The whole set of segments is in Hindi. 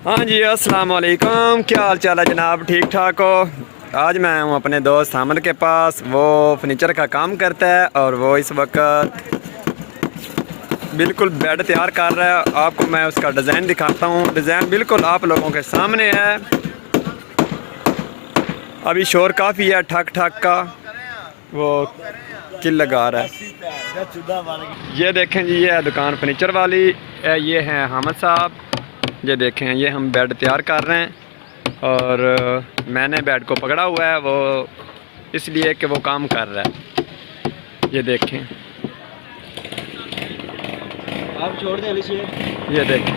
हाँ जी, अस्सलाम वालेकुम। क्या हाल चाल है जनाब? ठीक ठाक हो? आज मैं हूँ अपने दोस्त हामिद के पास। वो फर्नीचर का काम करता है और वो इस वक्त बिल्कुल बेड तैयार कर रहा है। आपको मैं उसका डिज़ाइन दिखाता हूँ। डिज़ाइन बिल्कुल आप लोगों के सामने है। अभी शोर काफ़ी है ठक ठक का, वो किल लगा रहा है। ये देखें जी, ये है दुकान फर्नीचर वाली। ये हैं हामिद साहब। ये देखें, ये हम बेड तैयार कर रहे हैं और मैंने बेड को पकड़ा हुआ है वो इसलिए कि वो काम कर रहा है। ये देखें, आप छोड़ दें अली शेर। ये देखें,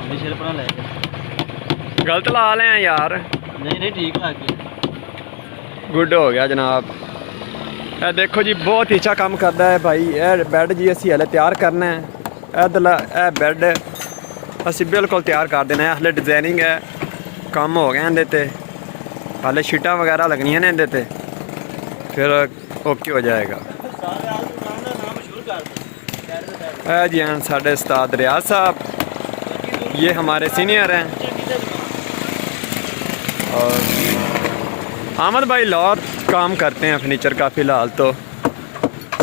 अली शेर अपना ले गलत ला ले हैं यार। नहीं नहीं ठीक ला के गुड हो गया जनाब। ਇਹ देखो जी, बहुत ही अच्छा काम करता है भाई। ਇਹ ਬੈੱਡ जी ਅਸੀਂ ਹਲੇ ਤਿਆਰ करना है। ਇਹ ਬੈੱਡ ਅਸੀਂ बिल्कुल ਤਿਆਰ कर देना है। हले डिज़ाइनिंग है, काम हो गया ਇਹਦੇ ਤੇ। हले शीटा वगैरह लगनियां ने ਇਹਦੇ ਤੇ, फिर ओके हो जाएगा। जी हाँ, साढ़े उस्ताद रियाज साहब, ये हमारे सीनियर हैं। और हामिद भाई लाहौर काम करते हैं फर्नीचर का। फ़िलहाल तो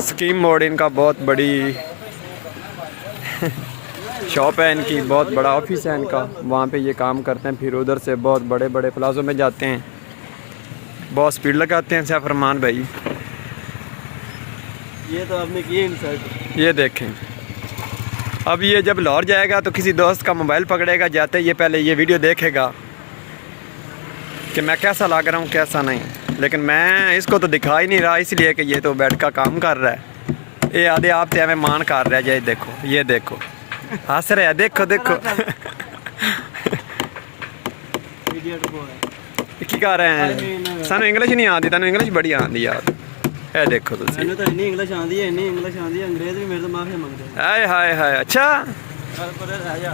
स्कीम मोड इनका बहुत बड़ी शॉप है इनकी, बहुत बड़ा ऑफिस है इनका। वहाँ पे ये काम करते हैं, फिर उधर से बहुत बड़े बड़े प्लाजों में जाते हैं, बहुत स्पीड लगाते हैं सैफरमान भाई। ये तो आपने किए इंसर्ट। ये देखें, अब ये जब लाहौर जाएगा तो किसी दोस्त का मोबाइल पकड़ेगा, जाते ये पहले ये वीडियो देखेगा कि मैं कैसा लग रहा हूँ कैसा नहीं। लेकिन मैं इसको तो दिखा ही नहीं रहा, इसलिए कि ये तो बेड का काम कर रहा है। ये आधे आप ते हमें मान कर रहा है। ये देखो, ये देखो, हंस रहा है। देखो देखो इडियट को है की कर रहे हैं। सानू इंग्लिश नहीं आती, तेन इंग्लिश बड़ी आती यार। ये देखो तुसी, मैंने तो इन्नी इंग्लिश आती है, इन्नी इंग्लिश आती है, अंग्रेज भी मेरे तो माफी मंगते हैं। हाय हाय हाय। अच्छा पर रह जा।